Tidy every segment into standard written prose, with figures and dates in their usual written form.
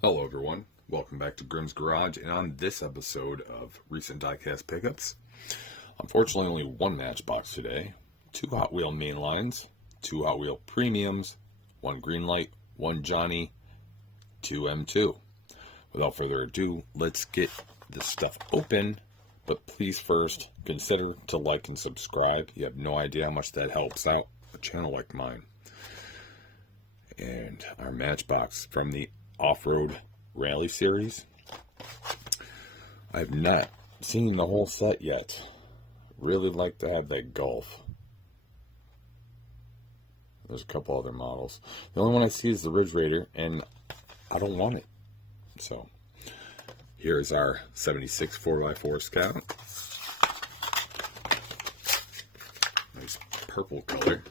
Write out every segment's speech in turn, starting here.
Hello everyone, welcome back to Grimm's Garage, and on this episode of recent Diecast pickups, unfortunately only one Matchbox today, two Hot Wheel mainlines, two Hot Wheel premiums, one Greenlight, one Johnny, two M2. Without further ado, let's get this stuff open, but please first consider to like and subscribe. You have no idea how much that helps out a channel like mine. And our Matchbox from the Off-Road Rally Series. I've not seen the whole set yet. Really like to have that Golf. There's a couple other models. The only one I see is the Ridge Raider, and I don't want it. So, here's our 76 4x4 Scout. Nice purple color.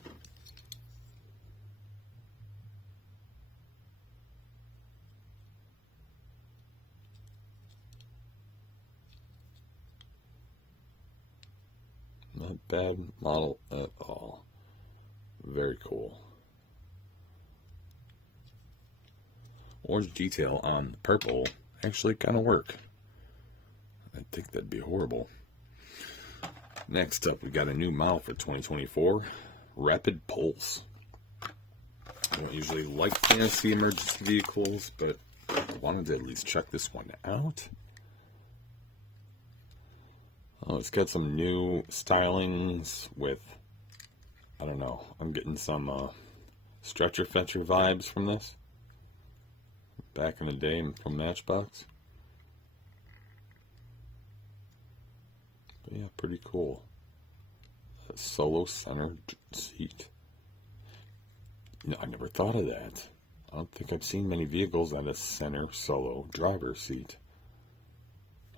Not bad model at all. Very cool. Orange detail on the purple actually kind of work. I think that'd be horrible. Next up, we got a new model for 2024, Rapid Pulse. I don't usually like fantasy emergency vehicles, but I wanted to at least check this one out. Oh, it's got some new stylings with, I don't know, I'm getting some stretcher fetcher vibes from this. Back in the day from Matchbox. But yeah, pretty cool. A solo center seat. No, I never thought of that. I don't think I've seen many vehicles that have a center solo driver seat.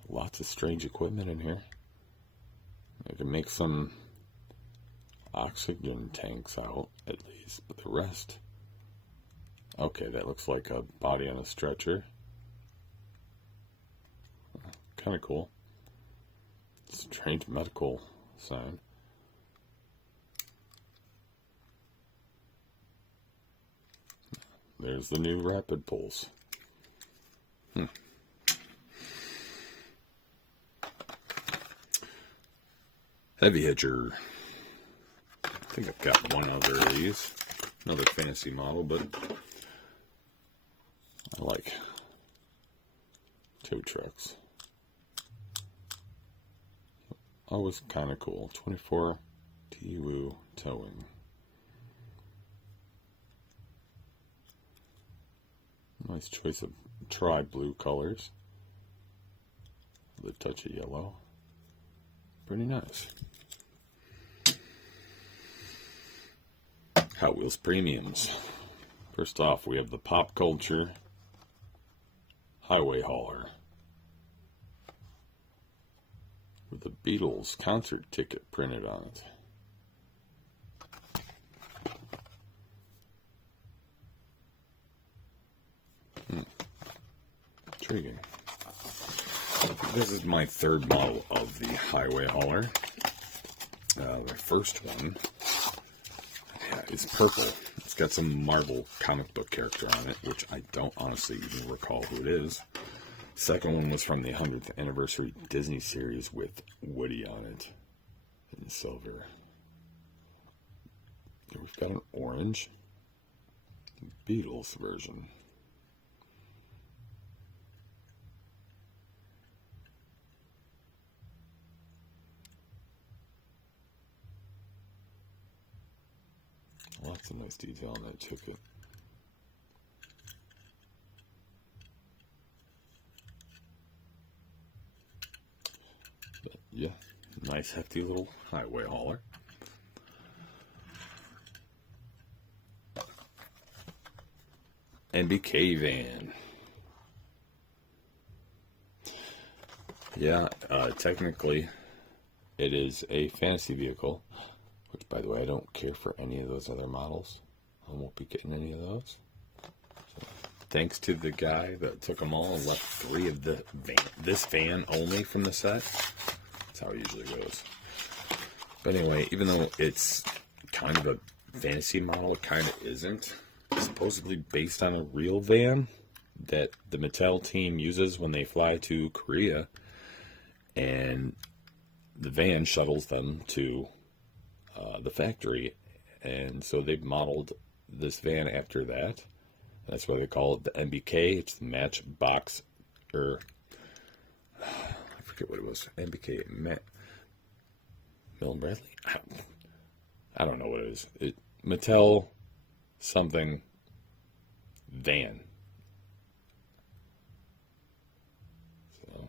Lots of strange equipment in here. I can make some oxygen tanks out, at least, but the rest... Okay, that looks like a body on a stretcher. Kind of cool. Strange medical sign. There's the new Rapid Pulse. Heavy Hitcher. I think I've got one other of these. Another fantasy model, but I like tow trucks. Always kind of cool. 24 T-Woo towing. Nice choice of tri-blue colors. With a touch of yellow. Pretty nice. Hot Wheels premiums. First off, we have the Pop Culture Highway Hauler with the Beatles concert ticket printed on it. Intriguing. This is my third model of the Highway Hauler. The first one is purple. It's got some Marvel comic book character on it, which I don't honestly even recall who it is. Second one was from the 100th anniversary Disney series with Woody on it in silver. Here we've got an orange Beatles version. Lots of nice detail on that ticket. Yeah, nice hefty little highway hauler. NBK van. Yeah, technically it is a fantasy vehicle. Which, by the way, I don't care for any of those other models. I won't be getting any of those. So, thanks to the guy that took them all and left 3 of the this van only from the set. That's how it usually goes. But anyway, even though it's kind of a fantasy model, it kind of isn't. It's supposedly based on a real van, that the Mattel team uses when they fly to Korea, and the van shuttles them to the factory, and so they've modeled this van after that. That's why they call it the MBK. It's the Matchbox, or I forget what it was. MBK, Mill and Bradley. I don't know what it is. Mattel something van. So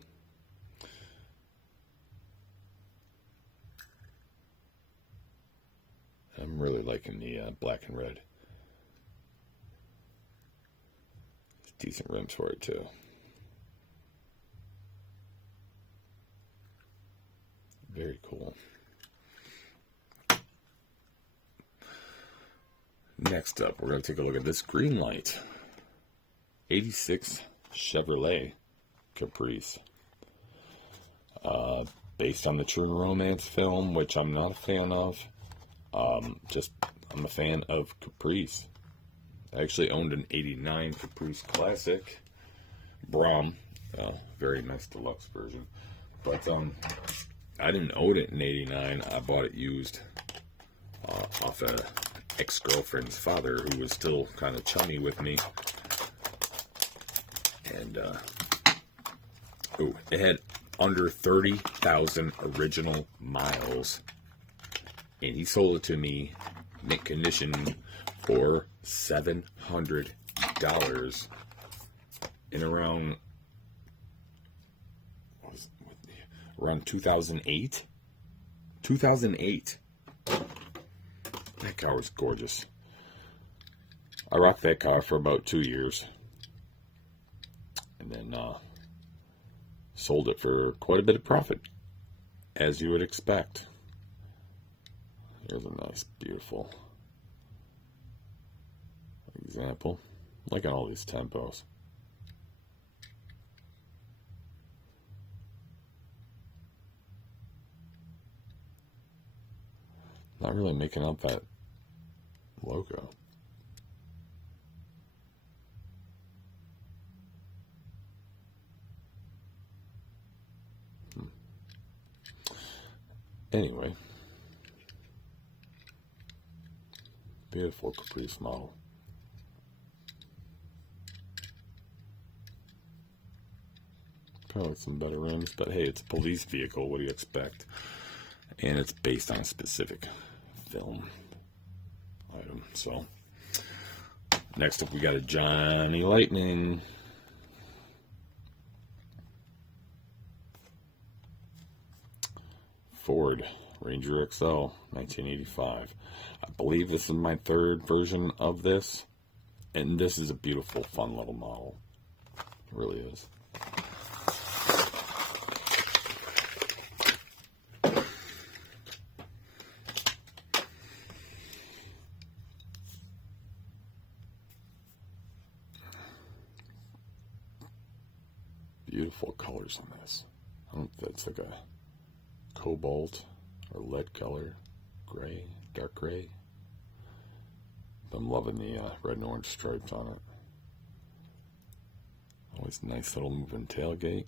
I'm really liking the black and red. There's decent rims for it too. Very cool. Next up, we're going to take a look at this Greenlight 86 Chevrolet Caprice. Based on the True Romance film, which I'm not a fan of. I'm a fan of Caprice. I actually owned an 89 Caprice Classic Brom. Very nice deluxe version. But I didn't own it in 89. I bought it used off a ex-girlfriend's father who was still kind of chummy with me. And it had under 30,000 original miles, and he sold it to me mint condition for $700 in around 2008. 2008. That car was gorgeous. I rocked that car for about 2 years, and then sold it for quite a bit of profit, as you would expect. Here's a nice, beautiful example. Like on all these tempos. Not really making up that logo. Anyway, beautiful Caprice model. Probably some better rims, but hey, it's a police vehicle. What do you expect? And it's based on a specific film item. So, next up, we got a Johnny Lightning. Ford Ranger XL, 1985. I believe this is my third version of this, and this is a beautiful, fun little model. It really is. Beautiful colors on this. I don't know if that's like a cobalt or lead color, gray, dark gray. I'm loving the red and orange stripes on it. Always nice little moving tailgate.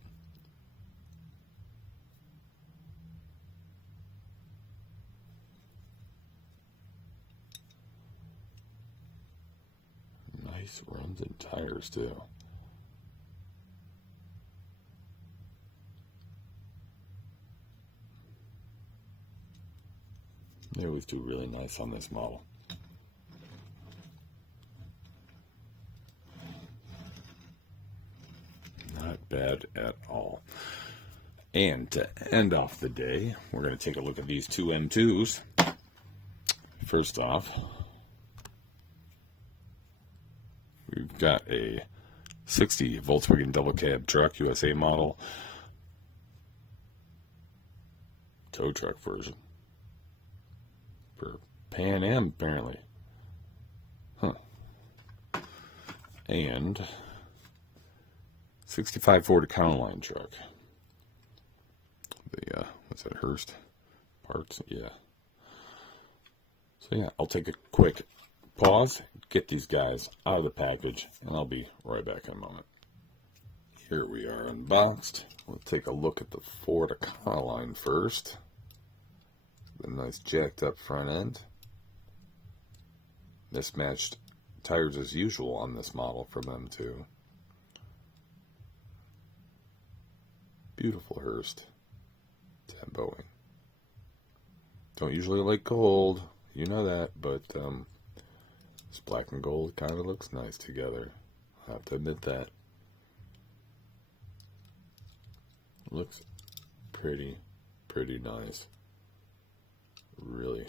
Nice rims and tires too. They always do really nice on this model. Not bad at all. And to end off the day, we're going to take a look at these two M2s. First off, we've got a 60 Volkswagen double cab truck, USA model, tow truck version. For Pan Am, apparently. Huh. And 65 Ford Econoline truck. The, what's that, Hearst parts? Yeah. So yeah, I'll take a quick pause, get these guys out of the package, and I'll be right back in a moment. Here we are unboxed. We'll take a look at the Ford Econoline first. The nice jacked up front end. Mismatched tires as usual on this model for them too. Beautiful Hurst Tamboing. Don't usually like gold, you know that, but this black and gold kind of looks nice together. I have to admit that. Looks pretty nice. Really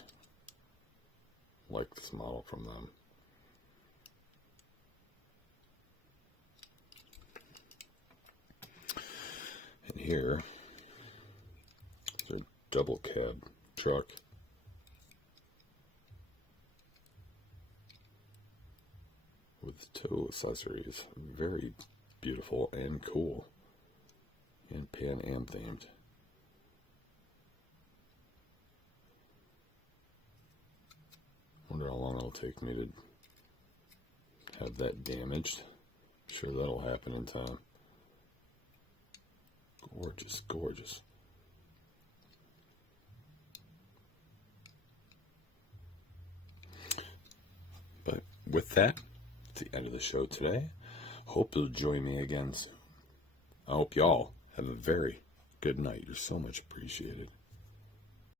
like this model from them. And here is a double cab truck. With tow accessories. Very beautiful and cool. And Pan Am themed. Wonder how long it'll take me to have that damaged. Sure that'll happen in time. Gorgeous, gorgeous. But with that, it's the end of the show today. Hope you'll join me again soon. I hope y'all have a very good night. You're so much appreciated.